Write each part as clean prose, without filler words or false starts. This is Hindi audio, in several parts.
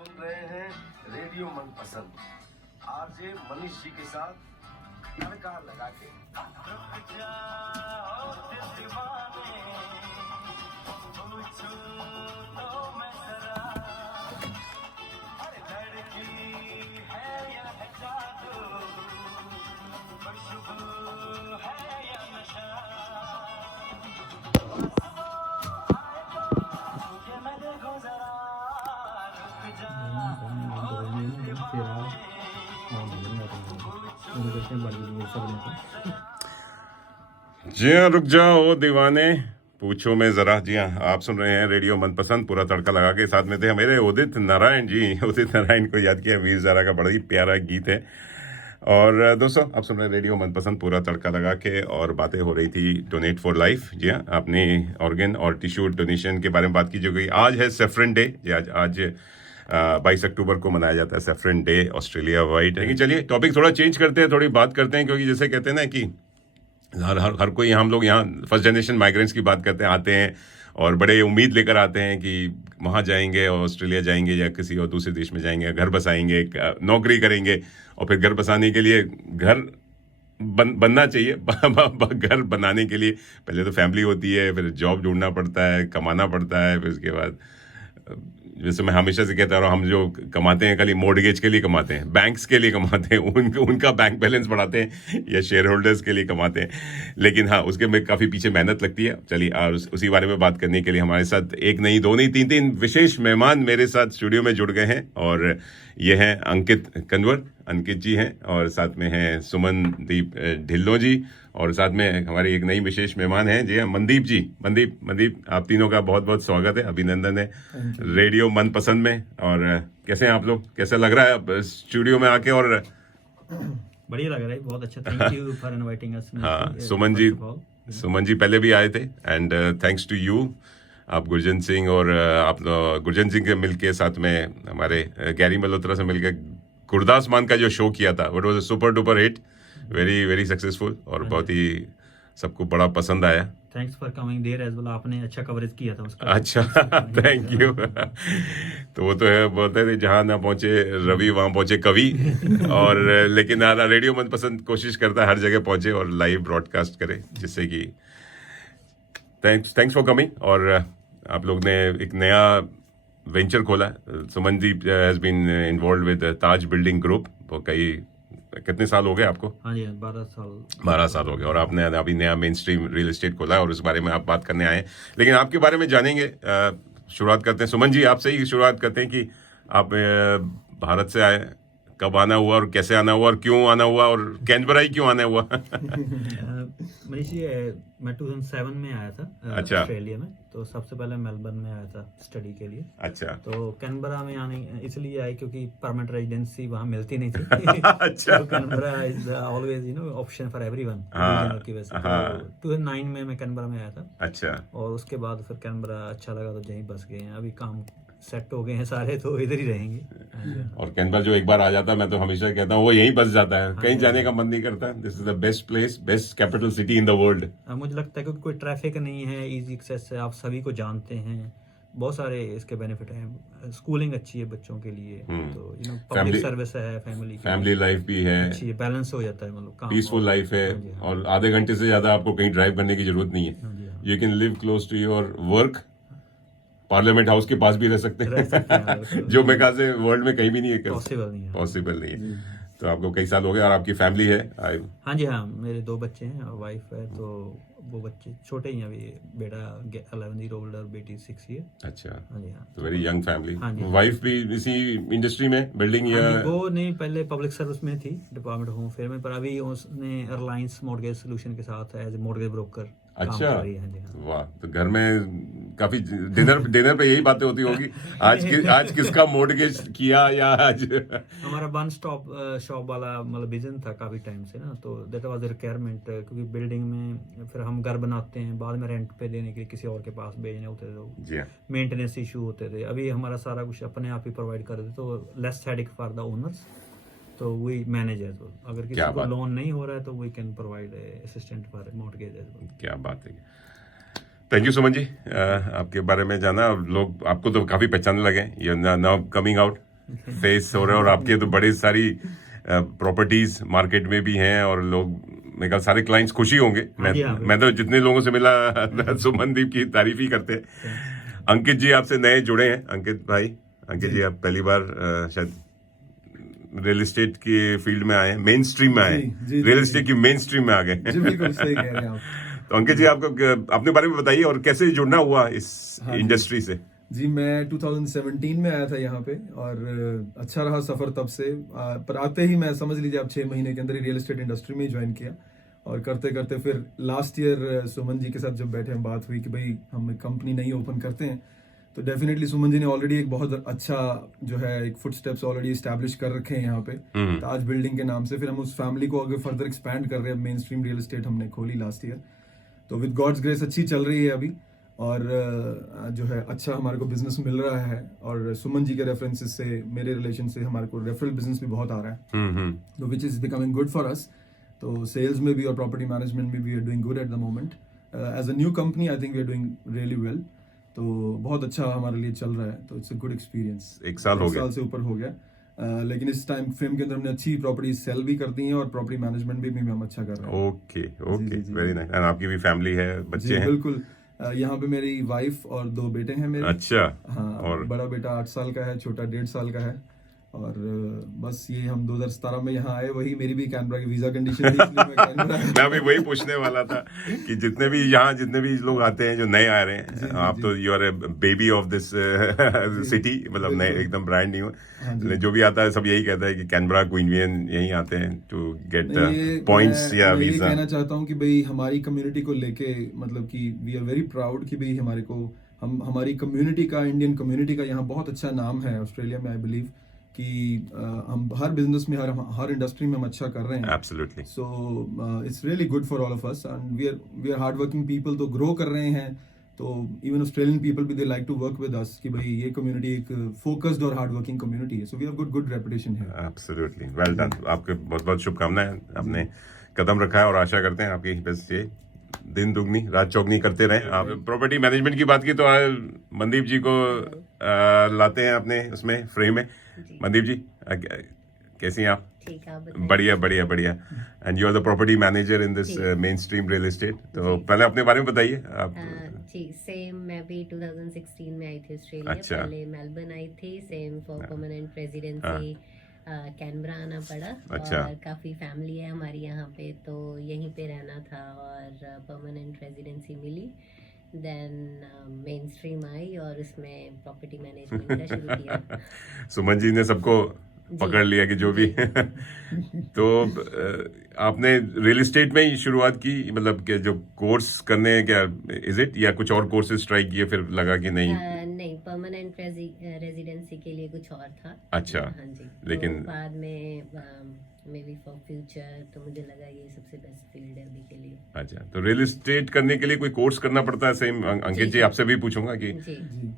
सुन रहे हैं रेडियो मनपसंद आरजे मनीष जी के साथ तड़का लगा के। रुक जाओ दिल दीवाने, पूछो तो मैं जरा, अरे लड़की है या है जादू, खुशबू है या नशा, ये मैं देखूं जरा, रुक जाओ दिल दीवाने। जी हाँ, रुक जाओ दीवाने, पूछो मैं जरा। जी हाँ, आप सुन रहे हैं रेडियो मनपसंद पूरा तड़का लगा के। साथ में थे मेरे उदित नारायण जी। उदित नारायण को याद किया, वीर ज़ारा का बड़ा ही प्यारा गीत है। और दोस्तों, आप सुन रहे हैं रेडियो मनपसंद पूरा तड़का लगा के, और बातें हो रही थी डोनेट फॉर लाइफ। जी हाँ, अपने ऑर्गन और टिश्यू डोनेशन के बारे में बात की जो गई। आज है सेफ्रन डे। जी आज 22 अक्टूबर को मनाया जाता है सेफ्रन डे ऑस्ट्रेलिया वाइड। लेकिन चलिए टॉपिक थोड़ा चेंज करते हैं, थोड़ी बात करते हैं, क्योंकि जैसे कहते हैं ना कि हर कोई, हम लोग यहाँ फर्स्ट जनरेशन माइग्रेंट्स की बात करते हैं, आते हैं और बड़े उम्मीद लेकर आते हैं कि वहाँ जाएंगे, ऑस्ट्रेलिया जाएंगे या किसी और दूसरे देश में जाएंगे, घर बसाएंगे, नौकरी करेंगे, और फिर घर बसाने के लिए घर बनना चाहिए। घर बनाने के लिए पहले तो फैमिली होती है, फिर जॉब ढूंढना पड़ता है, कमाना पड़ता है, फिर उसके बाद जैसे मैं हमेशा से कहता हूँ, हम जो कमाते हैं खाली मॉर्गेज के लिए कमाते हैं, बैंक्स के लिए कमाते हैं, उनका बैंक बैलेंस बढ़ाते हैं, या शेयर होल्डर्स के लिए कमाते हैं। लेकिन हाँ, उसके में काफ़ी पीछे मेहनत लगती है। चलिए, और उसी बारे में बात करने के लिए हमारे साथ एक नहीं, दो नहीं, तीन विशेष मेहमान मेरे साथ स्टूडियो में जुड़ गए हैं। और ये हैं अंकित कंवर, अंकित जी हैं, और साथ में हैं सुमनदीप ढिल्लों जी, और साथ में हमारी एक नई विशेष मेहमान हैं जी, मनदीप जी। मनदीप, आप तीनों का बहुत बहुत स्वागत है, अभिनंदन है रेडियो मनपसंद में। और कैसे हैं आप लोग? कैसा लग रहा है अब स्टूडियो में आके? और बढ़िया लग रहा है, बहुत अच्छा। Thank you for inviting us. हाँ, सुमन जी पहले भी आए थे, एंड थैंक्स टू यू। आप गुरजन सिंह, और आप गुरजन सिंह के मिलके, साथ में हमारे गैरी मल्होत्रा से मिलके गुरदास मान का जो शो किया था, it was a super duper hit, very very successful, और बहुत ही सबको बड़ा पसंद आया। Thanks for coming there as well. आपने अच्छा कवरेज किया था उसका। अच्छा, थैंक यू। तो वो तो है, बोलते थे जहां ना पहुंचे रवि वहां पहुंचे कवि। और लेकिन रेडियो मनपसंद कोशिश करता है हर जगह पहुंचे और लाइव ब्रॉडकास्ट करे, जिससे कि थैंक्स फॉर कमिंग। और आप लोग ने एक नया वेंचर खोला। Sumandeep has been involve with Taj building group. वो कितने साल हो गए आपको? हाँ जी, 12 साल हो गए, और आपने अभी नया मेन स्ट्रीम रियल एस्टेट खोला है, और उस बारे में आप बात करने आए हैं। लेकिन आपके बारे में जानेंगे। शुरुआत करते हैं सुमन जी, आपसे ही शुरुआत करते हैं कि आप भारत से आए, कब आना हुआ और कैसे आना हुआ और क्यों आना हुआ, और कैनबरा ही क्यों आना हुआ? मनीष जी, मैं 2007 में आया था अच्छा। ऑस्ट्रेलिया में। तो सबसे पहले मेलबर्न में आया था स्टडी के लिए। अच्छा। तो कैनबरा में आने इसलिए आए क्योंकि परमानेंट रेजिडेंसी वहाँ मिलती नहीं थी। अच्छा। तो Canberra is always option for everyone की वजह से। तो 2009 में मैं कैनबरा में आया था। अच्छा। और उसके बाद फिर कैनबरा अच्छा लगा तो यहीं बस गए हैं। अभी काम सेट हो गए हैं सारे, तो इधर ही रहेंगे। और कैनबरा जो एक बार आ जाता है, मैं तो हमेशा कहता हूँ वो यहीं बस जाता है, कहीं जाने का मन नहीं करता। This is the best place, best capital city in the world. मुझे लगता है क्योंकि कोई ट्रैफिक नहीं है, इजी एक्सेस है, आप सभी को जानते हैं, बहुत सारे इसके बेनिफिट हैं। स्कूलिंग अच्छी है बच्चों के लिए, तो पब्लिक सर्विस है, फैमिली लाइफ भी है, अच्छी है, बैलेंस हो जाता है, मतलब काम पीसफुल लाइफ है। और आधे घंटे से ज्यादा आपको कहीं ड्राइव करने की जरूरत नहीं है। You can live close to your work. Parliament house के पास भी रह सकते हैं, जो मैं कहा से वर्ल्ड में कहीं भी नहीं है, पॉसिबल नहीं है। तो आपको कई साल हो गए, और आपकी फैमिली है? हाँ जी, हाँ, मेरे 2 बच्चे हैं और वाइफ है। तो वो बच्चे छोटे ही, अभी बेटा 11 ईयर ओल्ड और बेटी 6 ईयर। अच्छा। हाँ जी, हाँ। तो वेरी यंग फैमिली। हाँ जी, वाइफ भी इसी इंडस्ट्री में, बिल्डिंग या? वो नहीं, पहले पब्लिक सर्विस में थी, डिपार्टमेंट होम फेयर में, पर अभी उसने एयरलाइंस मॉर्गेज सोल्यूशन के साथ एज ए मॉर्गेज ब्रोकर। अच्छा, हाँ। वाह। तो घर में काफी डिनर पे यही बातें होती होगी, आज किसका मॉर्गेज किया, या आज हमारा वन स्टॉप शॉप वाला मतलब विजन था काफी टाइम से ना। तो दैट वाज रिक्वायरमेंट, क्योंकि बिल्डिंग में फिर हम घर बनाते हैं, बाद में रेंट पे देने के लिए किसी और के पास भेजने होते थे, तो मेंटेनेंस इशू होते थे। अभी हमारा सारा कुछ अपने आप ही प्रोवाइड कर देते, तो less headache for the owners. तो वी मैनेज एज वेल। अगर किसी को लोन नहीं हो रहा है तो we can provide assistant for mortgage as well. क्या बात है। Thank you Suman ji. आपके बारे में जाना, लोग आपको तो काफी पहचानने लगे, you now coming out face हो रहे हैं और आपके तो बड़ी सारी प्रॉपर्टीज मार्केट में भी हैं और लोग मेरे ख्याल सारे क्लाइंट्स खुशी होंगे। मैं तो जितने लोगों से मिला सुमनदीप की तारीफ ही करते हैं। अंकित जी आपसे नए जुड़े हैं। अंकित भाई, अंकित जी आप पहली बार शायद रियल एस्टेट के फील्ड में आए हैं, मेन स्ट्रीम में आए हैं, रियल एस्टेट की मेन स्ट्रीम में आ गए। जी बिल्कुल सही कह रहे हैं आप। तो अंकित जी आपको अपने बारे में बताइए और कैसे जुड़ना हुआ इस इंडस्ट्री से। जी मैं 2017 में आया था यहाँ पे और अच्छा रहा सफर तब से। पर आते ही मैं समझ लीजिए आप 6 महीने के अंदर ही रियल एस्टेट इंडस्ट्री में ही ज्वाइन किया और करते करते फिर लास्ट ईयर सुमन जी के साथ जब बैठे हम बात हुई कि भाई हम एक कंपनी नहीं ओपन करते हैं, तो डेफिनेटली सुमन जी ने ऑलरेडी एक बहुत अच्छा जो है एक फुट स्टेप्स ऑलरेडी स्टैब्लिश कर रखे हैं यहाँ पे ताज बिल्डिंग के नाम से। फिर हम उस फैमिली को आगे फर्दर एक्सपैंड कर रहे हैं। मेन स्ट्रीम रियल एस्टेट हमने खोली लास्ट ईयर, तो विद गॉड्स ग्रेस अच्छी चल रही है अभी और जो है अच्छा हमारे को बिजनेस मिल रहा है। और सुमन जी के रेफरेंसेस से, मेरे रिलेशन से हमारे को रेफरल बिजनेस भी बहुत आ रहा है, तो which is becoming good for us. तो सेल्स में भी और प्रॉपर्टी मैनेजमेंट में भी we are doing good at the moment. As a new company I think we are doing really well, तो बहुत अच्छा हमारे लिए चल रहा है। तो इट्स अ गुड एक्सपीरियंस। एक साल से ऊपर हो गया, लेकिन इस टाइम फ्रेम के अंदर हमने अच्छी प्रॉपर्टी सेल भी कर दी है और प्रॉपर्टी मैनेजमेंट भी हम अच्छा कर रहे हैं। Okay okay, very nice. And आपकी भी फैमिली है, बच्चे हैं? बिल्कुल, यहाँ पे मेरी वाइफ और 2 बेटे हैं मेरे। अच्छा। हाँ, और बड़ा बेटा 8 साल का है, छोटा 1.5 साल का है। और बस ये हम 2017 में यहाँ आए, वही मेरी भी कैनबरा की वीजा कंडीशन थी, इसलिए मैं कैनबरा मैं अभी वही पूछने वाला था कि जितने भी यहाँ जितने भी लोग आते हैं जो नए आ रहे हैं, आप तो you are a baby of this city, मतलब नए एकदम ब्रांड न्यू। जो भी आता है सब यही कहता है कि कैनबरा, क्वीनवियन यही आते हैं टू गेट पॉइंट्स या वीजा। कहना चाहता हूँ कि भाई हमारी कम्युनिटी को लेके, मतलब कि वी आर वेरी प्राउड कि भाई हमारे को हमारी कम्युनिटी का, इंडियन कम्युनिटी का यहाँ बहुत अच्छा नाम है ऑस्ट्रेलिया में। आई बिलीव कि हम हर बिजनेस में, हर इंडस्ट्री में हम अच्छा कर रहे हैं। Absolutely. So it's really good for all of us and we are hard working people, तो ग्रो कर रहे हैं। तो इवन ऑस्ट्रेलियन पीपल भी they like to work with us कि भाई ये कम्युनिटी एक फोकस्ड और हार्ड वर्किंग कम्युनिटी है। So we have good reputation है। Absolutely, well done. आपके बहुत बहुत शुभकामनाएं, आपने कदम रखा है और आशा करते हैं आपकी बस ये दिन दुगनी रात चौगनी करते रहें। आप प्रॉपर्टी मैनेजमेंट की बात की तो मनदीप जी को लाते हैं अपने उसमें फ्रेम में। मनदीप जी कैसी हैं आप? ठीक है, बढ़िया बढ़िया बढ़िया। And you are the property manager in this main stream real estate. तो पहले अपने बारे में बताइए आप। जी सेम, मैं भी 2016 में आई थी ऑस्ट्रेलिया। अच्छा। पहले मेलबर्न आई थी, same for permanent residency. Canberra आना पड़ा। अच्छा। और काफी फैमिली है हमारी यहाँ पे, तो यहीं पे रहना था और परमानेंट रेजिडेंसी मिली। देन मेन स्ट्रीम आई और उसमें प्रॉपर्टी मैनेजमेंट का शुरू किया। सुमन जी ने सबको पकड़ लिया कि जो भी तो आपने रियल एस्टेट में ही शुरुआत की, मतलब कि जो कोर्स करने, क्या इज इट, या कुछ और कोर्सेज ट्राई किए फिर लगा कि नहीं? नहीं, परमानेंट रेजिडेंसी के लिए कुछ और था। अच्छा। हाँ जी, लेकिन तो बाद में मे बी फॉर फ्यूचर तो मुझे लगा ये सबसे बेस्ट फील्ड है अभी के लिए। अच्छा, तो रियल एस्टेट करने के लिए कोई कोर्स करना पड़ता है? सेम अंकित जी आपसे भी पूछूंगा कि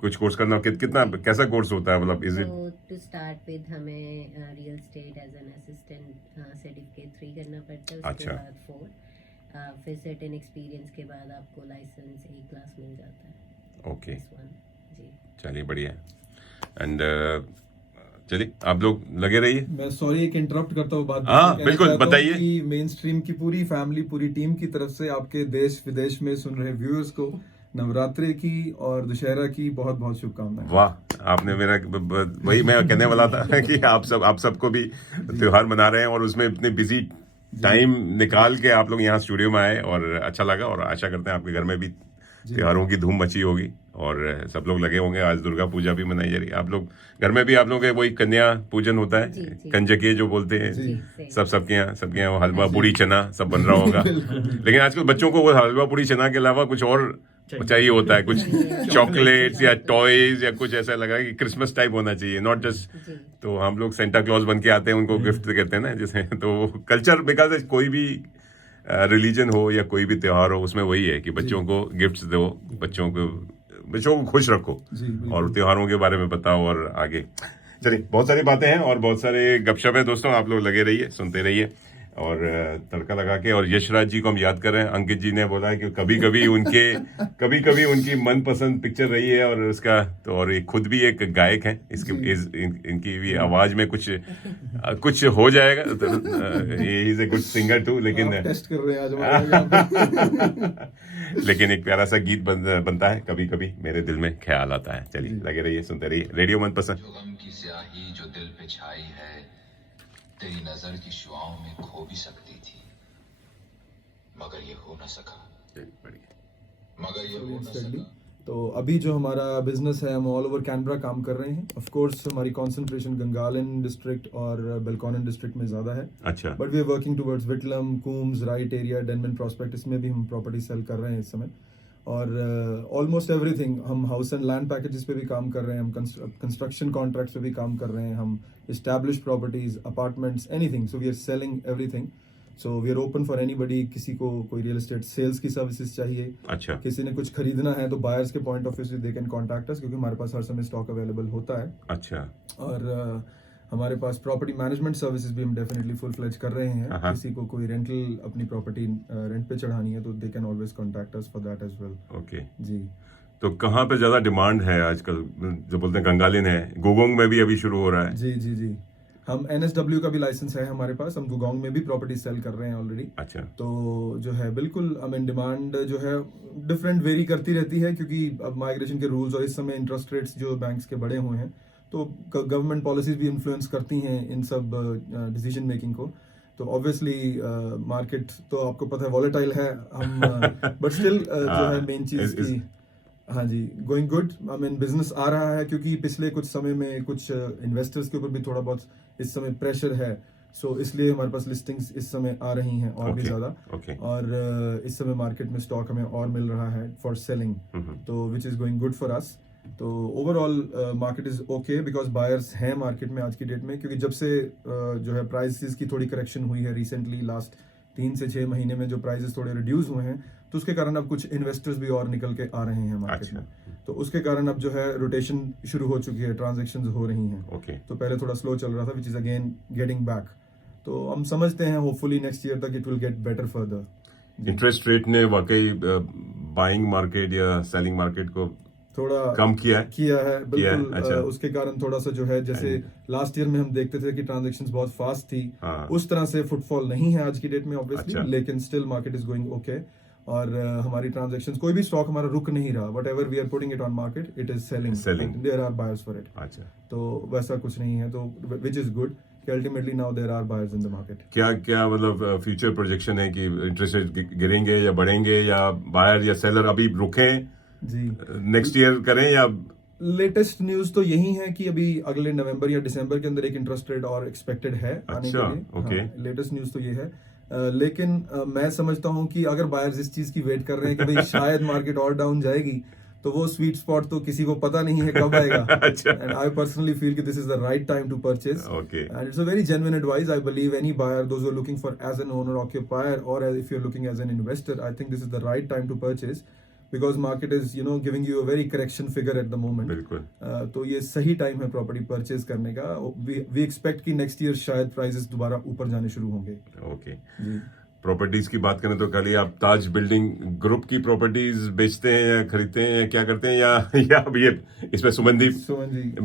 कुछ कोर्स करना, कितना कैसा कोर्स होता है, मतलब is it? To start with हमें real estate as an assistant certificate 3 करना पड़ता है। उसके अच्छा। बाद 4, फिर सर्टेन एक्सपीरियंस के बाद आपको लाइसेंस A क्लास मिल जाता है। ओके, जी चलिए बढ़िया। एंड चलिए आप लोग लगे रहिए। मैं सॉरी एक इंटरप्ट करता हूँ बात। हाँ बिल्कुल, बताइए। मेन स्ट्रीम की पूरी फैमिली, पूरी टीम की तरफ से आपके देश विदेश में सुन रहे व्यूअर्स को नवरात्रि की और दशहरा की बहुत बहुत शुभकामनाएं। वाह, आपने मेरा वही मैं कहने वाला था कि आप सबको भी त्योहार मना रहे हैं और उसमें इतने बिजी टाइम निकाल के आप लोग यहाँ स्टूडियो में आए और अच्छा लगा। और आशा करते हैं आपके घर में भी त्योहारों की धूम मची होगी और सब लोग लगे होंगे। आज दुर्गा पूजा भी मनाई जा रही है। आप लोग घर में भी, आप लोगों के वही कन्या पूजन होता है, कंजके जो बोलते हैं, सबके यहाँ हलवा पूड़ी चना सब बन रहा होगा। लेकिन आजकल बच्चों को वो हलवा पूड़ी चना के अलावा कुछ और चाहिए होता है, कुछ चॉकलेट्स या टॉयज या कुछ ऐसा लगा कि क्रिसमस टाइप होना चाहिए, नॉट जस्ट। तो हम लोग सेंटा क्लॉज बन के आते हैं, उनको गिफ्ट कहते हैं ना जिसे। तो कल्चर, बिकॉज कोई भी रिलीजन हो या कोई भी त्योहार हो, उसमें वही है कि बच्चों को गिफ्ट्स दो, बच्चों को खुश रखो और त्योहारों के बारे में बताओ और आगे। चलिए, बहुत सारी बातें हैं और बहुत सारे गपशप है दोस्तों, आप लोग लगे रहिए, सुनते रहिए। और तड़का लगा के। और यशराज जी को हम याद कर रहे हैं, अंकित जी ने बोला है कि कभी कभी उनकी मनपसंद पिक्चर रही है और उसका तो, और ये खुद भी एक गायक हैं, इनकी भी आवाज में कुछ हो जाएगा तो ये is a good singer too, लेकिन टेस्ट कर रहे हैं आज हमारे यहाँ पे। लेकिन एक प्यारा सा गीत बनता है, कभी कभी मेरे दिल में ख्याल आता है। चलिए लगे रहिए, सुनते रहिए रेडियो मनपसंद। जो गम की स्याही जो दिल पे छाई है, तेरी नजर की शुआओं में खो भी सकती थी, मगर ये हो न सका, मगर ये हो न सका। तो अभी जो हमारा बिजनेस है, हम ऑल ओवर कैनबरा काम कर रहे हैं। ऑफ कोर्स हमारी कंसंट्रेशन गंगालिन डिस्ट्रिक्ट और बेलकोनन डिस्ट्रिक्ट में ज्यादा है, अच्छा, but we are working towards Whitlam, Coombs, Wright area, Denman Prospect, इसमें भी हम प्रॉपर्टी सेल कर रहे हैं इस समय। और ऑलमोस्ट एवरीथिंग, हम हाउस एंड लैंड पैकेजेस पे भी काम कर रहे हैं, हम कंस्ट्रक्शन कॉन्ट्रैक्ट्स पे भी काम कर रहे हैं, हम establish properties, apartments, anything. So we are selling everything, so we are open for anybody. किसी को कोई रियल एस्टेट सेल्स की सर्विसेज चाहिए, अच्छा, किसी ने कुछ खरीदना है तो बायर्स के पॉइंट ऑफ व्यू से दे कैन कॉन्टैक्ट अस, क्योंकि हमारे पास हर समय स्टॉक अवेलेबल होता है। अच्छा, और हमारे पास प्रॉपर्टी मैनेजमेंट सर्विसेज भी हम डेफिनेटली फुल फ्लेज कर रहे हैं। किसी को कोई रेंटल अपनी प्रॉपर्टी रेंट पे चढ़ानी है तो they can always contact us for that as well. Okay ji. तो कहाँ पे ज्यादा डिमांड है आजकल? जो बोलते हैं गंगालिन है, गुगोंग में भी अभी शुरू हो रहा है। जी जी जी, हम NSW का भी लाइसेंस है हमारे पास, हम गुगोंग में भी प्रॉपर्टी सेल कर रहे हैं ऑलरेडी। अच्छा, तो जो है बिल्कुल, आई मीन डिमांड जो है डिफरेंट वेरी करती रहती है, क्योंकि अब माइग्रेशन के रूल्स और इस समय इंटरेस्ट रेट्स जो बैंक्स के बढ़े हुए हैं, तो गवर्नमेंट पॉलिसीज भी इन्फ्लुएंस करती हैं इन सब डिसीजन मेकिंग को। तो ऑब्वियसली मार्केट तो आपको पता है वॉलेटाइल है, हम बट स्टिल जो है मेन चीज की, हाँ जी, going good. I mean business आ रहा है, क्योंकि पिछले कुछ समय में कुछ इन्वेस्टर्स के ऊपर भी थोड़ा बहुत इस समय प्रेशर है, सो इसलिए हमारे पास लिस्टिंग्स इस समय आ रही हैं और भी ज्यादा। और इस समय मार्केट में स्टॉक हमें और मिल रहा है फॉर सेलिंग, तो which is going good for us. तो overall market is okay, because buyers हैं मार्केट में आज की डेट में, क्योंकि जब से जो है प्राइसेस की थोड़ी करेक्शन हुई है रिसेंटली, लास्ट 3 से 6 महीने में जो प्राइसेस थोड़े रिड्यूस हुए हैं, तो उसके कारण अब कुछ इन्वेस्टर्स भी और निकल के आ रहे हैं मार्केट में। तो उसके कारण अब जो है रोटेशन शुरू हो चुकी है, ट्रांजेक्शन्स हो रही हैं। तो पहले थोड़ा स्लो चल रहा था, which is again getting back. तो हम समझते हैं होपफुली नेक्स्ट ईयर तक it will get better further. Interest rate ने वाकई बाइंग मार्केट या सेलिंग मार्केट को थोड़ा कम किया है बिल्कुल। अच्छा। उसके कारण थोड़ा सा जो है, जैसे लास्ट ईयर में हम देखते थे कि ट्रांजैक्शंस बहुत फास्ट थी, उस तरह से फुटफॉल नहीं है आज की डेट में ऑब्वियसली। अच्छा। लेकिन still market is going okay, और हमारी ट्रांजैक्शंस, कोई भी स्टॉक हमारा रुक नहीं रहा। Whatever we are putting it on market, it is selling, there are buyers for it. अच्छा, तो वैसा कुछ नहीं है, तो विच इज गुड कि ultimately now there are buyers in the market. क्या मतलब फ्यूचर प्रोजेक्शन है कि इंटरेस्ट रेट गिरेंगे या बढ़ेंगे, या बायर या सेलर अभी रुके जी, नेक्स्ट ईयर करें? या लेटेस्ट न्यूज तो यही है कि अभी अगले नवंबर या दिसंबर के अंदर एक इंटरेस्ट रेट और एक्सपेक्टेड है आने के लिए। ओके, लेटेस्ट न्यूज तो ये है। लेकिन मैं समझता हूँ कि अगर बायर्स इस चीज की वेट कर रहे हैं कि भाई शायद मार्केट और डाउन जाएगी, तो वो स्वीट स्पॉट तो किसी को पता नहीं है कब आएगा। एंड आई पर्सनली फील कि this is the right time to purchase, and it's a very genuine advice. I believe any buyer, those who are looking for as an owner occupier और if you are looking as an investor, I think this is the right time to purchase, because market is giving you a very correction figure at the moment। बिल्कुल। तो ये सही टाइम है प्रॉपर्टी परचेज करने का। we expect कि नेक्स्ट ईयर शायद प्राइसेस दोबारा ऊपर जाने शुरू होंगे। ओके जी। प्रॉपर्टीज की बात करें तो कल ही आप ताज बिल्डिंग ग्रुप की प्रॉपर्टीज बेचते हैं या खरीदते हैं या क्या करते हैं, या अब ये इसमें सुमन जी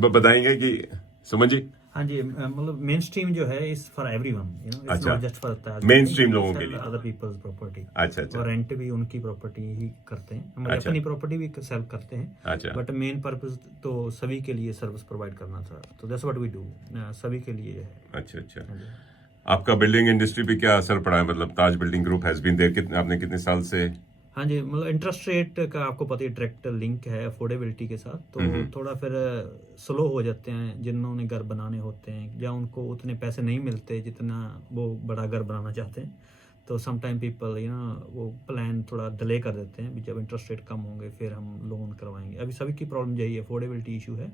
बताएंगे कि सुमन जी? हाँ जी, मतलब मेन स्ट्रीम जो है is for everyone, it's not just for main stream लोगों के लिए, अदर पीपल्स प्रॉपर्टी। अच्छा, और रेंट भी उनकी प्रॉपर्टी ही करते हैं, हमारी अपनी प्रॉपर्टी भी सेल करते हैं। अच्छा, बट मेन पर्पस तो सभी के लिए सर्विस प्रोवाइड करना था, तो दैट्स व्हाट वी डू, सभी के लिए है। अच्छा। आपका बिल्डिंग इंडस्ट्री पे क्या असर पड़ा है? मतलब Taj building group has been there, आपने कितने साल से? हाँ जी, मतलब इंटरेस्ट रेट का आपको पता है डायरेक्ट लिंक है अफोर्डेबिलिटी के साथ, तो थोड़ा फिर स्लो हो जाते हैं जिन्होंने घर बनाने होते हैं, या उनको उतने पैसे नहीं मिलते जितना वो बड़ा घर बनाना चाहते हैं, तो सम टाइम पीपल वो प्लान थोड़ा डिले कर देते हैं। जब इंटरेस्ट रेट कम होंगे फिर हम लोन करवाएंगे। अभी सभी की प्रॉब्लम यही है, अफोर्डेबिलिटी इशू है।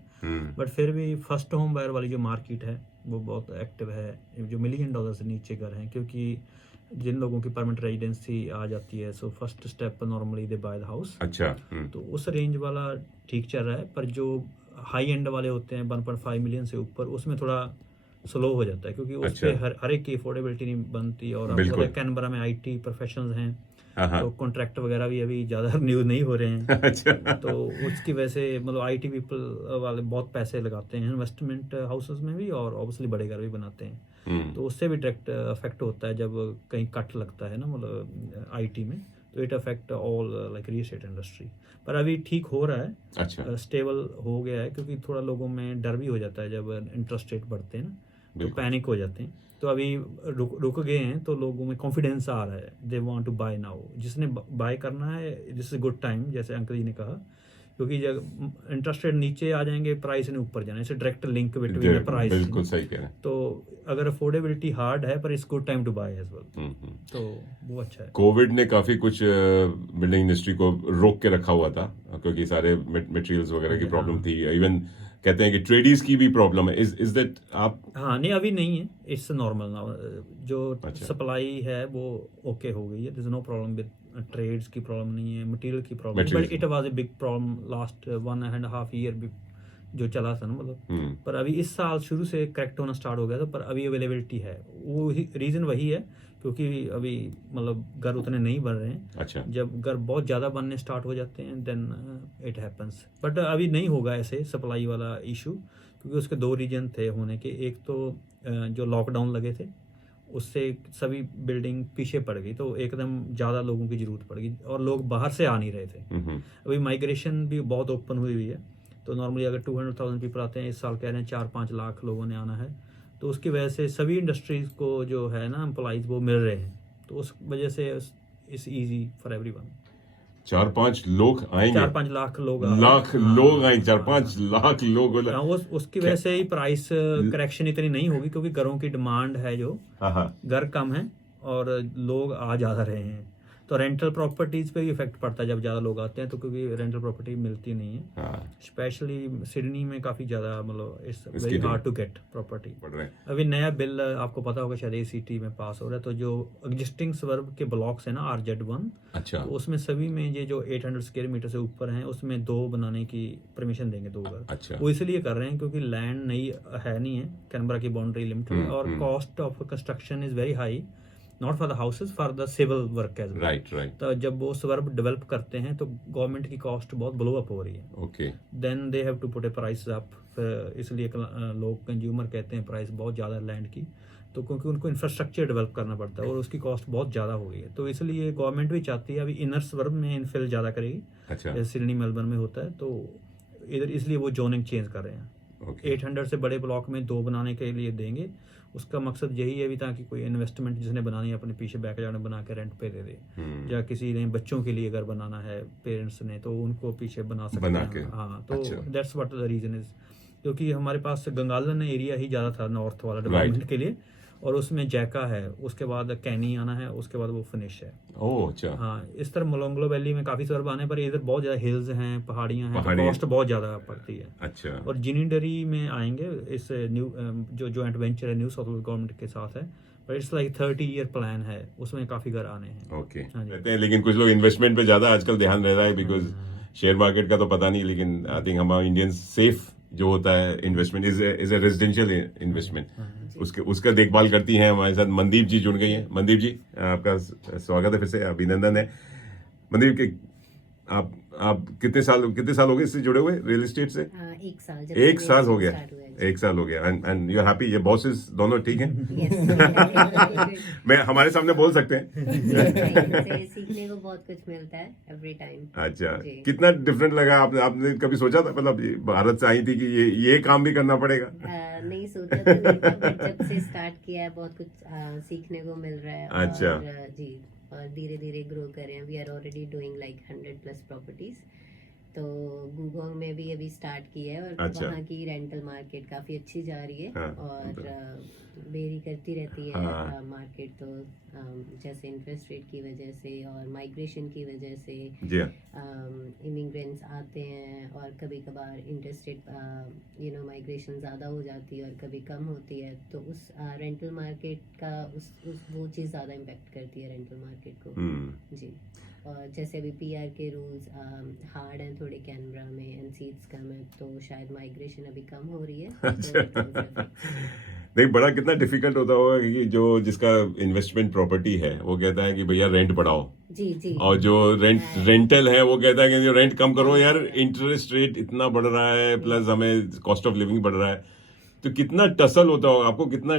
बट फिर भी फर्स्ट होम बायर वाली जो मार्केट है वो बहुत एक्टिव है, जो $1 मिलियन से नीचे घर हैं, क्योंकि जिन लोगों की परमानेंट रेजिडेंसी आ जाती है, so first step normally they by the house. अच्छा। तो उस रेंज वाला ठीक चल रहा है, पर जो हाई एंड वाले होते हैं 1.5 मिलियन से ऊपर, उसमें थोड़ा स्लो हो जाता है, क्योंकि उस अच्छा। पे हर एक की अफोर्डेबिलिटी नहीं बनती। और आपको बिल्कुल। पता है कैनबरा में IT प्रोफेशनल्स हैं, हाँ हाँ। तो कॉन्ट्रैक्ट वगैरह भी अभी ज़्यादा रिन्यू नहीं हो रहे हैं। अच्छा। तो उसकी वजह से मतलब IT पीपल वाले बहुत पैसे लगाते हैं इन्वेस्टमेंट हाउसेस में भी, और ऑब्वियसली बड़े घर भी बनाते हैं, तो उससे भी डायरेक्ट अफेक्ट होता है जब कहीं कट लगता है ना, मतलब IT में, तो it affect all like real estate industry. पर अभी ठीक हो रहा है, अच्छा। स्टेबल हो गया है, क्योंकि थोड़ा लोगों में डर भी हो जाता है जब इंटरेस्ट रेट बढ़ते हैं ना, तो बिल्कुल। पैनिक हो जाते हैं। तो अभी रुक गए हैं, तो लोगों में कॉन्फिडेंस आ रहा है, they want to buy now. जिसने बाय करना है, दिस इज गुड टाइम, जैसे अंकल जी ने कहा, क्योंकि जब इंटरेस्ट रेट नीचे आ जाएंगे, प्राइस ने ऊपर जाना है, इसे direct link between the price. बिल्कुल सही कह रहे हैं। तो अगर अफोर्डेबिलिटी हार्ड है, पर it's good time to buy as well, तो वो अच्छा है। कोविड ने काफी कुछ बिल्डिंग इंडस्ट्री को रोक के रखा हुआ था, क्योंकि सारे मटेरियल्स वगैरह की प्रॉब्लम थी। इवन कहते हैं कि ट्रेडीज की भी प्रॉब्लम है। इज दैट आप? हाँ, नहीं अभी नहीं है, इट्स नॉर्मल नाउ। जो अच्छा। सप्लाई है वो ओके हो गई है, there is no problem with trades की, प्रॉब्लम नहीं है, मटेरियल की problem, but it was a big problem last 1.5 year जो चला था ना, मतलब। पर अभी इस साल शुरू से करेक्ट होना स्टार्ट हो गया था, पर अभी अवेलेबिलिटी है। वो रीज़न वही है, क्योंकि अभी मतलब घर उतने नहीं बन रहे हैं। अच्छा। जब घर बहुत ज़्यादा बनने स्टार्ट हो जाते हैं, देन इट हैपन्स। बट अभी नहीं होगा ऐसे सप्लाई वाला इशू, क्योंकि उसके 2 रीजन थे होने के। एक तो जो लॉकडाउन लगे थे, उससे सभी बिल्डिंग पीछे पड़ गई, तो एकदम ज़्यादा लोगों की ज़रूरत पड़ गई, और लोग बाहर से आ नहीं रहे थे। अभी माइग्रेशन भी बहुत ओपन हुई है, तो नॉर्मली अगर 200,000 पीपल आते हैं, इस साल कह रहे हैं 4-5 लाख लोगों ने आना है, तो उसकी वजह से सभी इंडस्ट्रीज को जो है ना एम्प्लॉइज वो मिल रहे हैं, तो उस वजह से इट्स ईजी फॉर एवरीवन। 4-5 लोग आएंगे, 4-5 लाख लोग लाख लोग आएंगे, 4-5 लाख लोग। उसकी वजह से ही प्राइस करेक्शन इतनी नहीं होगी, क्योंकि घरों की डिमांड है, जो घर कम है और लोग आ ज़्यादा रहे हैं, तो रेंटल प्रॉपर्टीज पे भी इफेक्ट पड़ता है जब ज़्यादा लोग आते हैं, तो क्योंकि रेंटल प्रॉपर्टी मिलती नहीं है। स्पेशली सिडनी में काफ़ी ज़्यादा, मतलब it's very hard to get property. अभी नया बिल आपको पता होगा शायद ACT में पास हो रहा है, तो जो एग्जिस्टिंग सवर्ब के ब्लॉक्स हैं ना, RZ1, अच्छा, तो उसमें सभी में ये जो 800 स्क्वायर मीटर से ऊपर हैं, उसमें 2 बनाने की परमिशन देंगे, 2 घर। अच्छा। वो इसलिए कर रहे हैं क्योंकि लैंड नहीं है कैनबरा की बाउंड्री लिमिट में, और cost of construction is very high, not for the houses, for the civil work as well. Right. तो जब वो सवर्ब डेवलप करते हैं, तो गवर्नमेंट की कॉस्ट बहुत ब्लो अप हो रही है। Okay. Then they have to put a price up, इसलिए लोग कंज्यूमर कहते हैं प्राइस बहुत ज़्यादा लैंड की, तो क्योंकि उनको इंफ्रास्ट्रक्चर डेवलप करना पड़ता है, और उसकी कॉस्ट बहुत ज़्यादा हो गई है, तो इसलिए गवर्नमेंट भी चाहती है अभी इनर सवर्ब में इनफिल ज़्यादा करेगी। अच्छा। जैसे सिडनी मेलबर्न में होता है, तो इधर इसलिए वो जोनिंग चेंज कर रहे हैं। 800 से बड़े ब्लॉक में 2 बनाने के लिए देंगे। उसका मकसद यही है भी, ताकि कोई इन्वेस्टमेंट जिसने बनानी है अपने पीछे बैकयार्ड में बना के रेंट पे दे दे, या किसी ने बच्चों के लिए अगर बनाना है पेरेंट्स ने, तो उनको पीछे बना सकते हैं। हाँ, तो that's what the reason is, क्योंकि हमारे पास गंगालन एरिया ही ज़्यादा था नॉर्थ वाला डेवलपमेंट के लिए, और उसमें जैका है, उसके बाद कैनी आना है, उसके बाद वो फिनिश है। ओह अच्छा। हाँ, इस तरह मोलोंगलो वैली में काफ़ी सवर्ब आने पर इधर बहुत ज़्यादा हिल्स हैं, पहाड़ियाँ हैं, तो कॉस्ट बहुत ज़्यादा पड़ती है। अच्छा। और जिनीडरी में आएंगे, इस न्यू जो जॉइंट वेंचर है न्यू साउथ वेल्स गवर्नमेंट के साथ है, पर इट्स लाइक 30 ईयर प्लान है, उसमें काफ़ी घर आने हैं। ओके। हाँ जी। कहते हैं, लेकिन कुछ लोग इन्वेस्टमेंट पे ज़्यादा आजकल ध्यान रह रहा है, बिकॉज शेयर मार्केट का तो पता नहीं, लेकिन आई थिंक हमारा इंडियन सेफ जो होता है investment is a residential investment, उसका देखभाल करती हैं। हमारे साथ मनदीप जी जुड़ गई हैं। मनदीप जी, आपका स्वागत है, फिर से अभिनंदन है। मनदीप के आप कितने साल हो गए इससे जुड़े हुए रियल एस्टेट से? 1 साल। 1 साल हो गया। 1 साल हो गया। And you are happy? ये बॉसेस दोनों ठीक हैं? मैं हमारे सामने बोल सकते हैं। सीखने को बहुत कुछ मिलता है एवरी टाइम। अच्छा, कितना डिफरेंट लगा? आपने कभी सोचा था, मतलब भारत से आई थी, कि ये काम भी करना पड़ेगा? नहीं सोचा तो नहीं था, बट जब से स्टार्ट किया है बहुत कुछ सीखने को मिल रहा है। अच्छा। और जी, और धीरे धीरे ग्रो कर रहे हैं। We are already doing like 100+ properties, तो गुगोंग में भी अभी स्टार्ट किया है, और अच्छा। वहाँ की रेंटल मार्केट काफी अच्छी जा रही है। हाँ, और वेरी करती रहती है हाँ। मार्केट, तो जैसे इंटरेस्ट रेट की वजह से और माइग्रेशन की वजह से जी हाँ। इमिग्रेंट्स आते हैं, और कभी कभार इंटरेस्ट रेट माइग्रेशन ज़्यादा हो जाती है और कभी कम होती है, तो उस रेंटल मार्केट का वो चीज़ ज़्यादा इम्पेक्ट करती है रेंटल मार्केट को। जी। और जैसे अभी पीआर के रूल्स हार्ड हैं थोड़े कैनबरा में एंड सीट्स कम है, तो शायद माइग्रेशन अभी कम हो रही है। तो नहीं, बड़ा कितना डिफिकल्ट होता होगा कि जो जिसका इन्वेस्टमेंट प्रॉपर्टी है वो कहता है कि भैया रेंट बढ़ाओ, जी जी। और जो रेंटल है वो कहता है कि जो रेंट कम करो यार, इंटरेस्ट रेट इतना बढ़ रहा है, प्लस हमें कॉस्ट ऑफ लिविंग बढ़ रहा है। तो कितना टसल होता होगा आपको, कितना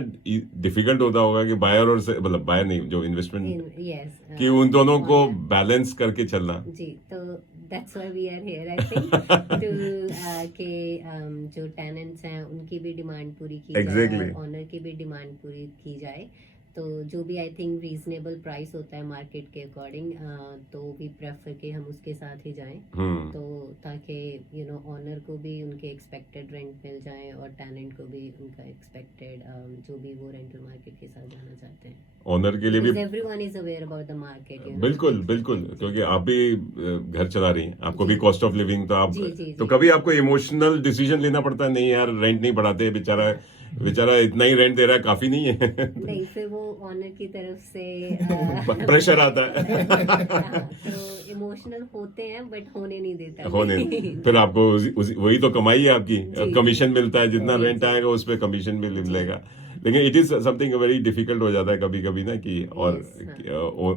डिफिकल्ट होता होगा कि बायर और मतलब बायर नहीं, जो इन्वेस्टमेंट यस कि उन दोनों को बैलेंस करके चलना। जी, तो that's why we are here I think to के जो टेनेंट्स हैं उनकी भी डिमांड पूरी की Exactly. जाए, ऑनर की भी डिमांड पूरी की जाए। तो जो भी आई थिंक रीजनेबल प्राइस होता है मार्केट के अकॉर्डिंग, तो वी प्रेफर कि हम उसके साथ ही जाएं, तो ताकि यू नो ऑनर को भी उनके एक्सपेक्टेड रेंट मिल जाए और टेनेंट को भी उनका एक्सपेक्टेड जो भी वो रेंटल मार्केट के साथ जाना चाहते हैं। ओनर के लिए भी everyone is aware about the market, बिल्कुल बिल्कुल, क्योंकि आप भी घर चला रही हैं, आपको भी कॉस्ट ऑफ लिविंग, तो आप जी, तो कभी आपको इमोशनल डिसीजन लेना पड़ता है, नहीं यार रेंट नहीं बढ़ाते, बेचारा इतना ही रेंट दे रहा है, काफी नहीं है। नहीं, फिर वो ऑनर की तरफ से प्रेशर आता है। तो इमोशनल होते हैं बट होने नहीं देता। होने फिर आपको वही तो कमाई है आपकी, कमीशन मिलता है, जितना रेंट आएगा उस पे कमीशन भी मिलेगा। लेकिन it is something very difficult हो जाता है कभी कभी ना कि, और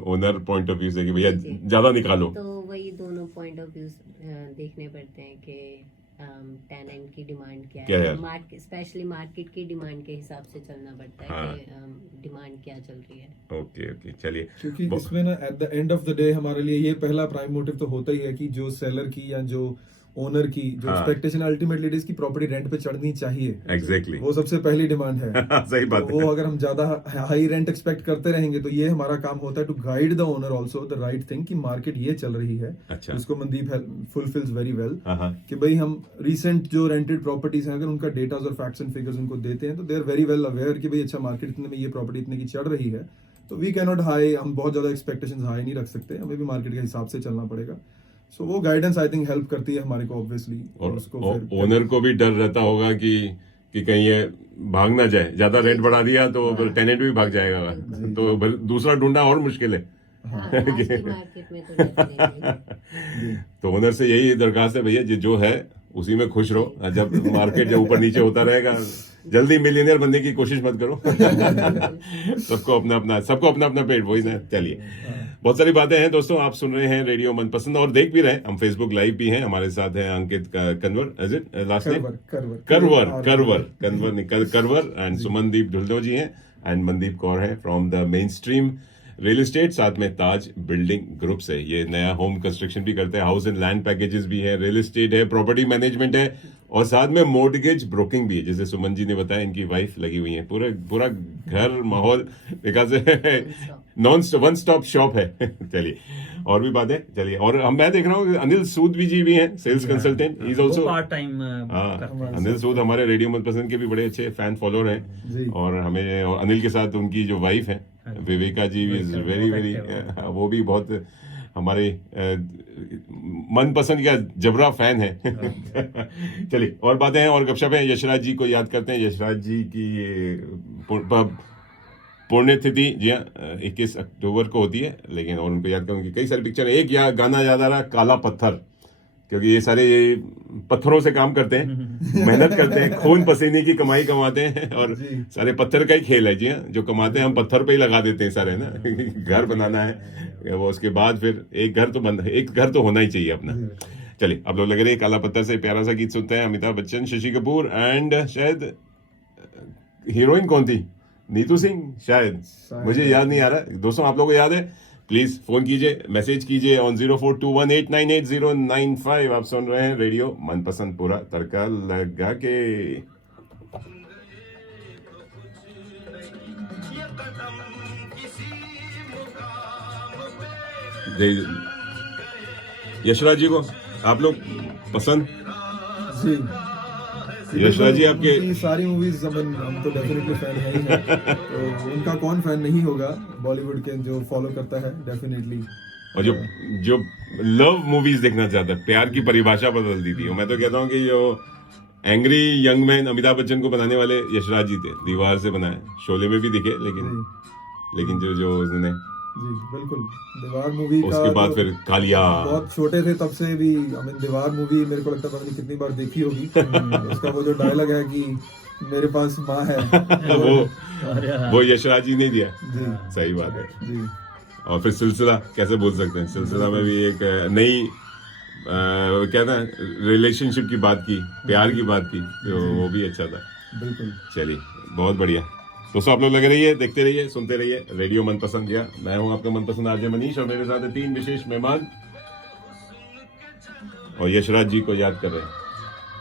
ओनर पॉइंट ऑफ व्यू से कि भैया ज्यादा निकालो, तो वही दोनों पॉइंट ऑफ व्यू देखने पड़ते हैं कि टेनेंट की डिमांड क्या है, मार्केट स्पेशली मार्केट की डिमांड के हिसाब से चलना पड़ता है कि डिमांड क्या चल रही है। ओके ओके, चलिए। क्योंकि इसमें ना at the end of the day हमारे लिए ये पहला प्राइम मोटिव तो होता ही है कि जो सेलर की या जो ओनर की जो एक्सपेक्टेशन अल्टीमेटली इट इज की प्रॉपर्टी रेंट पे चढ़नी चाहिए। एग्जैक्टली, वो सबसे पहली डिमांड है। सही बात तो वो अगर हम ज्यादा हाई रेंट एक्सपेक्ट करते रहेंगे तो ये हमारा काम होता है to guide the owner also the right thing कि मार्केट ये चल रही है। अच्छा, इसको मनदीप फुलफिल्स वेरी वेल कि भाई हम रिसेंट जो रेंटेड प्रॉपर्टीज हैं अगर उनका डेटाज और फैक्ट्स एंड फिगर्स उनको देते हैं तो they are very well aware कि भाई अच्छा मार्केट इतने में ये प्रॉपर्टी इतने की चढ़ रही है, तो वी कैन नॉट हाई, हम बहुत ज्यादा एक्सपेक्टेशंस हाई नहीं रख सकते, हमें भी मार्केट के हिसाब से चलना पड़ेगा। सो वो गाइडेंस आई थिंक हेल्प करती है हमारे को ऑब्वियसली, और उसको फिर ओनर को भी डर रहता होगा कि कहीं ये भाग ना जाए, ज्यादा रेंट बढ़ा दिया तो टेनेंट भी भाग जाएगा, तो दूसरा ढूंढना और मुश्किल है। मार्केट में तो definitely। तो ओनर से यही दरखास्त है भैया जो है उसी में खुश रहो, जब मार्केट जब ऊपर नीचे होता रहेगा जल्दी मिलियनेयर बनने की कोशिश मत करो। सबको अपना अपना पेट, वही ना। चलिए, बहुत सारी बातें हैं दोस्तों, आप सुन रहे हैं रेडियो मनपसंद और देख भी रहे हैं, हम फेसबुक लाइव भी हैं, हमारे साथ हैं Ankit Kanwar, is it last name Karwar and Sumandeep Dhillon ji हैं, एंड मनदीप कौर है from the main stream real estate, साथ में ताज बिल्डिंग ग्रुप से ये नया होम कंस्ट्रक्शन भी करते हैं, हाउस एंड लैंड पैकेजेस भी है, रियल एस्टेट है, प्रॉपर्टी मैनेजमेंट है, और साथ में मॉर्गेज ब्रोकिंग भी है। जैसे सुमन जी ने बताया इनकी वाइफ लगी हुई है, पूरा घर माहौल देखा से वन स्टॉप शॉप है। चलिए, और भी बातें, चलिए। और मैं देख रहा हूँ अनिल सूद जी भी हैं, sales consultant, he is also part time. Anil Sood हमारे रेडियो मनपसंद के भी बड़े अच्छे फैन फॉलोअर हैं, और हमें और अनिल के साथ उनकी जो वाइफ है विवेका जी इज वेरी वेरी, वो भी बहुत हमारे मनपसंद का जबरा फैन है। चलिए, और बातें हैं और गपशप है। यशराज जी को याद करते हैं, यशराज जी की पुण्यतिथि जी हाँ 21 अक्टूबर को होती है, लेकिन और उनको याद करूँ कि कई सारी पिक्चर, एक गाना याद आ रहा काला पत्थर, क्योंकि ये सारे पत्थरों से काम करते हैं, मेहनत करते हैं, खून पसीने की कमाई कमाते हैं, और सारे पत्थर का ही खेल है जी हाँ, जो कमाते हैं हम पत्थर पे ही लगा देते हैं सारे ना। घर बनाना है वो, उसके बाद फिर एक घर तो होना ही चाहिए अपना। चलिए, आप लोग लग रहे हैं काला पत्थर से प्यारा सा गीत सुनते हैं, अमिताभ बच्चन, शशि कपूर एंड शायद हीरोइन कौन थी, नीतू सिंह शायद, मुझे याद नहीं आ रहा। दोस्तों, आप लोगों को याद है प्लीज फोन कीजिए, मैसेज कीजिए ऑन 0421898095। आप सुन रहे हैं रेडियो मनपसंद, पूरा तड़का लगा के। यशराज जी को आप लोग पसंद? जी, यशराज जी आपके सारी मूवीज हम तो डेफिनेटली फैन है ही है, तो उनका कौन फैन नहीं होगा बॉलीवुड के, जो फॉलो करता है डेफिनेटली। और जो लव मूवीज देखना चाहता है, प्यार की परिभाषा बदल दी थी। मैं तो कहता हूँ कि जो angry young man Amitabh Bachchan को बनाने वाले यशराज जी थे, दीवार से बनाए, शोले में भी दिखे, लेकिन जो उन्होंने जी बिल्कुल। दीवार मूवी का उसके बाद तो फिर कालिया। बहुत छोटे थे तब से भी दीवार मूवी मेरे को लगता है पता नहीं कितनी बार देखी होगी। उसका वो जो डायलॉग है कि मेरे पास माँ है वो यशराज जी ने दिया। जी सही बात है जी और फिर सिलसिला कैसे बोल सकते हैं, सिलसिला में भी एक नई क्या था, रिलेशनशिप की बात की, प्यार की बात की, तो वो भी अच्छा था। बिल्कुल। चलिए बहुत बढ़िया दोस्तों, आप लोग लगे रहिए, देखते रहिए, सुनते रहिए रेडियो मनपसंद। या मैं हूं आपका मनपसंद आरजे मनीष और मेरे साथ है 3 विशेष मेहमान और यशराज जी को याद कर रहे हैं।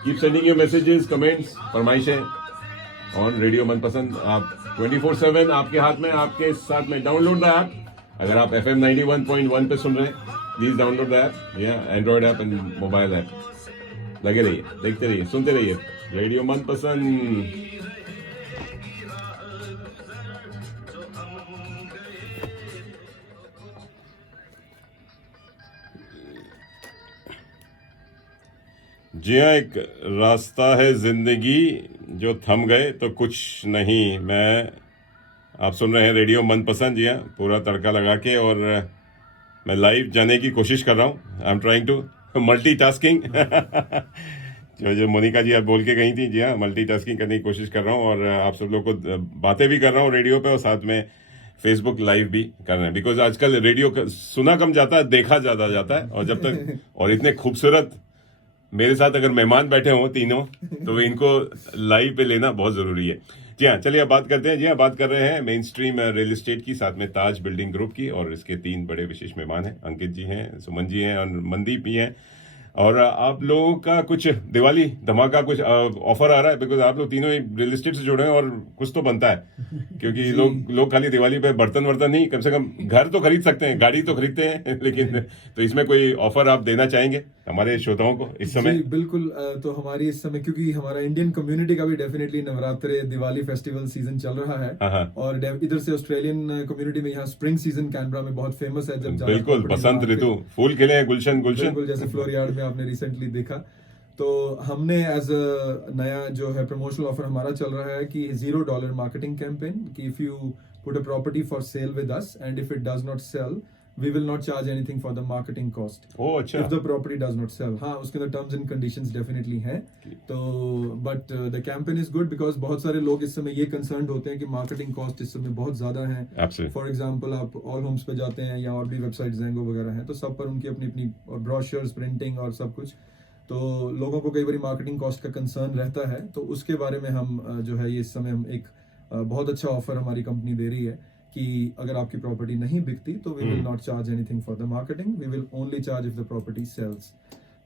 Keep sending your messages, comments, फरमाइशें ऑन रेडियो मनपसंद। आप 24/7 आपके हाथ में, आपके साथ में। Download the app. अगर आप FM 91.1 पे सुन रहे हैं, प्लीज डाउनलोड द ऐप, या Android app and mobile app. लगे रहिए, देखते रहिए, सुनते रहिए रेडियो मनपसंद। जी हाँ, एक रास्ता है जिंदगी जो थम गए तो कुछ नहीं। आप सुन रहे हैं रेडियो मनपसंद। जी हाँ, पूरा तड़का लगा के, और मैं लाइव जाने की कोशिश कर रहा हूँ। I am trying to multitasking जो मोनिका जी आप बोल के गई थी। जी हाँ, मल्टीटास्किंग करने की कोशिश कर रहा हूँ और आप सब लोग को बातें भी कर रहा हूँ रेडियो पे और साथ में फेसबुक लाइव भी कर रहे हैं। बिकॉज आजकल रेडियो सुना कम जाता है, देखा ज्यादा जाता है। और जब तक और इतने खूबसूरत मेरे साथ अगर मेहमान बैठे हों तीनों, तो इनको लाइव पे लेना बहुत जरूरी है। जी हाँ, चलिए अब बात करते हैं। जी हाँ, बात कर रहे हैं मेन स्ट्रीम रियल एस्टेट की, साथ में ताज बिल्डिंग ग्रुप की, और इसके 3 बड़े विशेष मेहमान हैं। अंकित जी हैं, सुमन जी हैं और मनदीप भी हैं। और आप लोगों का कुछ दिवाली धमाका कुछ ऑफर आ रहा है, बिकॉज आप लोग तीनों रियल एस्टेट से जुड़े हैं और कुछ तो बनता है, क्योंकि लोग खाली दिवाली पे बर्तन नहीं, कम से कम घर तो खरीद सकते हैं, गाड़ी तो खरीदते हैं, लेकिन तो इसमें कोई ऑफर आप देना चाहेंगे हमारे श्रोताओं को इस समय? जी बिल्कुल। तो हमारी इस समय, क्योंकि हमारा इंडियन कम्युनिटी का भी डेफिनेटली नवरात्रे दिवाली फेस्टिवल सीजन चल रहा है, और इधर से ऑस्ट्रेलियन कम्युनिटी में यहाँ स्प्रिंग सीजन कैनबरा में बहुत फेमस है। जब बिल्कुल बसंत ऋतु, फूल खिले हैं, गुलशन बिल्कुल, जैसे फ्लोरियार्ड में आपने रिसेंटली देखा। तो हमने एज अ नया जो है प्रमोशनल ऑफर हमारा चल रहा है कि $0 मार्केटिंग कैंपेन, कि if you put a property for sale with us and if it does not sell, we will not charge anything for the marketing cost. Oh, अच्छा. If the property does not sell, हाँ, उसके अंदर terms and conditions definitely हैं। तो but the campaign is good because बहुत सारे लोग इस समय ये concerned होते हैं कि marketing cost इस समय बहुत ज़्यादा हैं। Absolutely. For example, आप all homes पे जाते हैं या और भी websites Zengo वगैरह हैं, तो सब पर उनकी अपनी और brochures, printing और सब कुछ, तो लोगों को कई बार marketing cost का concern रहता है। तो उसके बारे में हम जो है ये इस समय हम एक बहुत अच्छा ऑफर हमारी कंपनी दे रही है कि अगर आपकी प्रॉपर्टी नहीं बिकती तो we will not charge anything for the marketing, we will only charge if the property sells.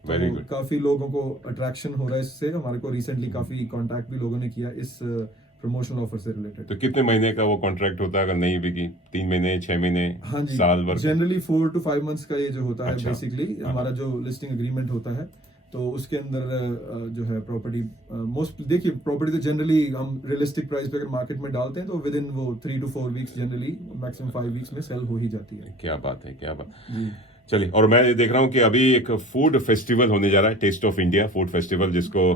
तो काफी लोगों को अट्रैक्शन हो रहा है इससे। हमारे को रिसेंटली काफी कांटेक्ट भी लोगों ने किया इस प्रमोशनल ऑफर से रिलेटेड। तो कितने महीने का वो कॉन्ट्रैक्ट होता है अगर नहीं बिकी? 3 महीने, 6 महीने, हाँ जी, साल भर? जनरली 4 to 5 मंथ्स का ये जो होता है। अच्छा। बेसिकली हमारा जो लिस्टिंग एग्रीमेंट होता है, तो उसके अंदर जो है प्रॉपर्टी मोस्ट, देखिए प्रॉपर्टी तो जनरली हम रियलिस्टिक प्राइस पे अगर मार्केट में डालते हैं तो विद इन वो 3 to 4 weeks, generally maximum 5 weeks में सेल हो ही जाती है। क्या बात है, क्या बात। चलिए, और मैं ये देख रहा हूँ कि अभी एक फूड फेस्टिवल होने जा रहा है, taste of India food festival, जिसको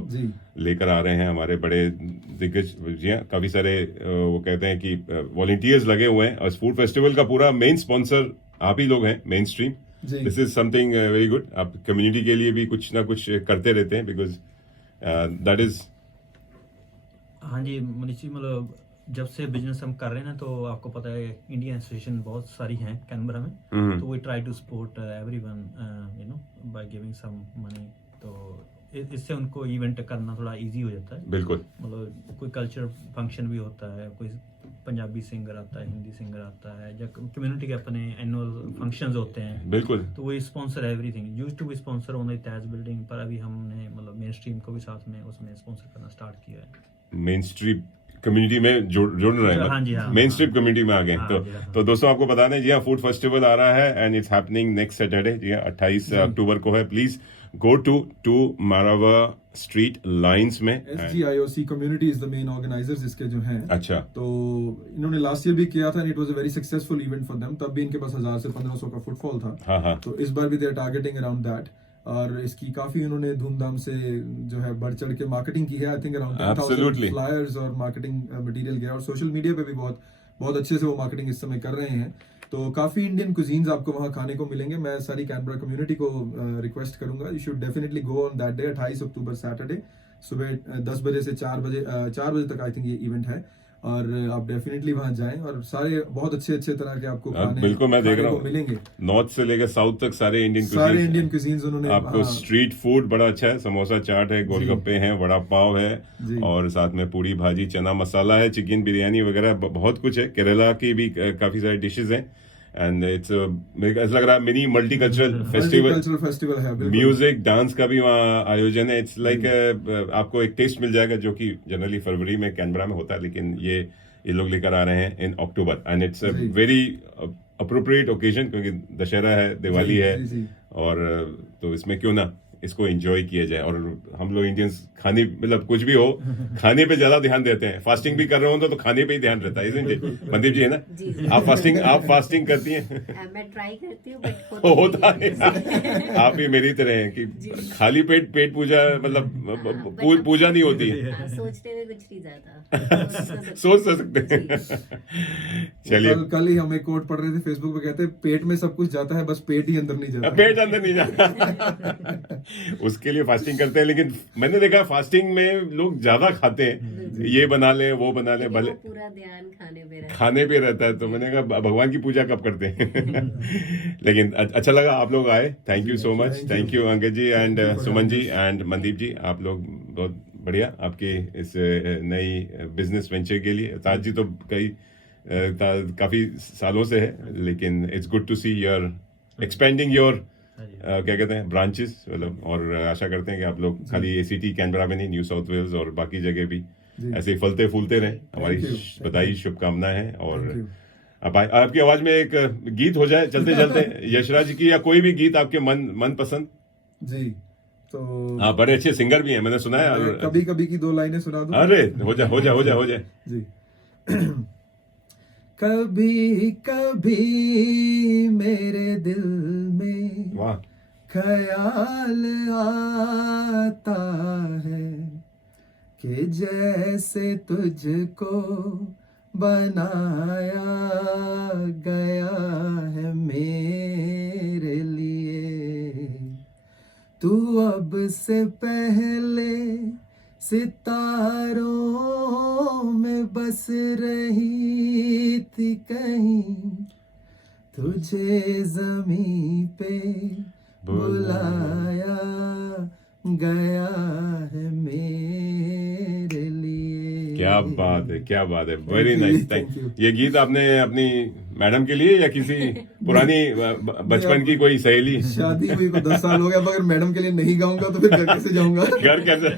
लेकर आ रहे हैं हमारे बड़े दिग्गज। जी हाँ, काफी सारे वो कहते हैं कि वॉलंटियर्स लगे हुए हैं, और इस फूड फेस्टिवल का पूरा मेन स्पॉन्सर आप ही लोग हैं, main stream. This is something very good. आप कम्युनिटी के लिए भी कुछ ना कुछ करते रहते हैं, बिकॉज दैट इज। हाँ जी मनीष जी, मतलब जब से बिजनेस हम कर रहे हैं ना, तो आपको पता है इंडियन एसोसिएशन बहुत सारी हैं कैनबरा में, तो we try to support everyone you know by giving some money. तो इससे उनको इवेंट करना थोड़ा इजी हो जाता है। बिल्कुल, मतलब कोई कल्चर फंक्शन भी होता है, कोई पंजाबी सिंगर आता है, हिंदी सिंगर आता है, या कम्युनिटी के अपने एनुअल फंक्शंस होते हैं। बिल्कुल, तो वो sponsor everything, used to be sponsor only Taj building, पर अभी हमने मतलब मेन स्ट्रीम को भी साथ में उसमें स्पॉन्सर करना स्टार्ट किया है। मेन स्ट्रीम कम्युनिटी में जुड़ रहे हैं। हाँ जी, हाँ, मेन स्ट्रीम कम्युनिटी में आ गए। हाँ, तो दोस्तों आपको बता दें, जी हाँ, फूड फेस्टिवल आ रहा है and it's happening next Saturday. जी हाँ, 28 अक्टूबर को है। Please go to Marawa street lines में। SGIOC community is the main organizers इसके जो हैं। अच्छा। तो इन्होंने लास्ट ईयर भी किया था and it was a very successful event for them. तब भी इनके पास 1000 से 1500 का फुटफॉल था। हाँ। तो इस बार भी they are targeting around that, और इसकी काफी उन्होंने धूमधाम से जो है बढ़ चढ़ के मार्केटिंग की है। आई थिंक अराउंड 10,000 फ्लायर्स और मार्केटिंग मटेरियल गया, और सोशल मीडिया पे भी बहुत अच्छे से वो मार्केटिंग इस समय कर रहे हैं। तो काफी इंडियन कुजीन्स आपको वहाँ खाने को मिलेंगे। मैं सारी कैनबरा कम्युनिटी को रिक्वेस्ट करूंगा, you should definitely go on that day, 28 October Saturday, सुबह 10 बजे से 4 बजे तक आई थिंक ये इवेंट है। और आप डेफिनेटली वहां जाएं और सारे बहुत अच्छे तरह के आपको खाने बिल्कुल मैं देख रहा हूँ मिलेंगे। नॉर्थ से लेकर साउथ तक सारे इंडियन कुजीन्स उन्होंने आपको स्ट्रीट फूड बड़ा अच्छा है, समोसा चाट है, गोलगप्पे हैं, वड़ा पाव है, और साथ में पूरी भाजी, चना मसाला है, चिकन बिरयानी वगैरह बहुत कुछ है। केरला की भी काफी सारी डिशेज हैं एंड इट्स ऐसा लग रहा है मिनी मल्टीकल्चरल फेस्टिवल है। म्यूजिक डांस का भी वहाँ आयोजन है। इट्स लाइक आपको एक टेस्ट मिल जाएगा जो कि जनरली फरवरी में कैनबरा में होता है, लेकिन ये लोग लेकर आ रहे हैं in October and it's a very appropriate occasion, क्योंकि दशहरा है, दिवाली है, और तो इसमें क्यों ना इसको एंजॉय किया जाए। और हम लोग इंडियंस खाने मतलब कुछ भी हो खाने पे ज्यादा ध्यान देते हैं। फास्टिंग भी कर रहे हो तो खाने पे ही ध्यान रहता है, इसलिए मनदीप जी है ना, आप फास्टिंग करती हैं? मैं ट्राई करती हूँ बट होता है। आप भी मेरी तरह हैं कि खाली पेट पूजा मतलब पूजा नहीं होती है। सोचने में कुछ नहीं जाता, सोच सकते हैं। चलिए, कल ही हम एक कोट पढ़ रहे थे फेसबुक पे, कहते पेट में सब कुछ जाता है, बस पेट ही अंदर नहीं जाता। पेट अंदर नहीं जाता। उसके लिए फास्टिंग करते हैं, लेकिन मैंने देखा फास्टिंग में लोग ज्यादा खाते हैं, ये बना ले वो बना ले, भले पूरा ध्यान खाने पे रहता है। तो मैंने कहा भगवान की पूजा कब करते हैं। लेकिन अच्छा लगा आप लोग आए, thank you so much. Thank you Ankit ji and Suman ji and Mandeep ji, आप लोग बहुत बढ़िया आपके इस नई बिजनेस वेंचर के लिए। ताज जी तो काफी सालों से है, लेकिन it's good to see your expanding your क्या कहते हैं ब्रांचेस, मतलब, और आशा करते हैं कि आप लोग खाली एसीटी कैनबरा में नहीं, न्यू साउथ वेल्स और बाकी जगह भी ऐसे ही फलते फूलते रहें। हमारी बधाई शुभकामनाएं हैं। और अब आपकी आवाज में एक गीत हो जाए चलते चलते, यशराज की या कोई भी गीत आपके मन पसंद जी। तो आप बड़े अच्छे सिंगर भी हैं, मैंने सुना है। कभी कभी की 2 लाइनें सुना दूं? अरे हो जाए जी। कभी कभी मेरे दिल में वाह ख्याल आता है कि जैसे तुझको बनाया गया है मेरे लिए, तू अब से पहले सितारों में बस रही थी कहीं, तुझे जमीन पे बुलाया गया है मेरे लिए। क्या बात है, वेरी नाइस, थैंक यू। ये गीत आपने अपनी मैडम के लिए या किसी पुरानी बचपन की कोई सहेली? शादी हुई को 10 साल हो गया, अगर मैडम के लिए नहीं गाऊंगा तो फिर घर कैसे जाऊंगा? घर कैसे?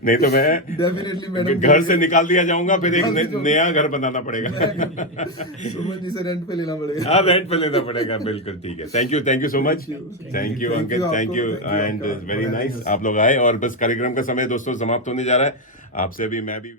नहीं तो मैं डेफिनेटली मैडम घर से निकाल दिया जाऊंगा, फिर एक नया घर बनाना पड़ेगा। सुमन जी से रेंट पे लेना पड़ेगा। हाँ, रेंट पे लेना पड़ेगा, बिल्कुल ठीक है। Thank you so much, thank you Ankit, thank you and very nice. आप लोग आए और बस कार्यक्रम का समय दोस्तों समाप्त होने जा रहा है। आपसे भी मैं भी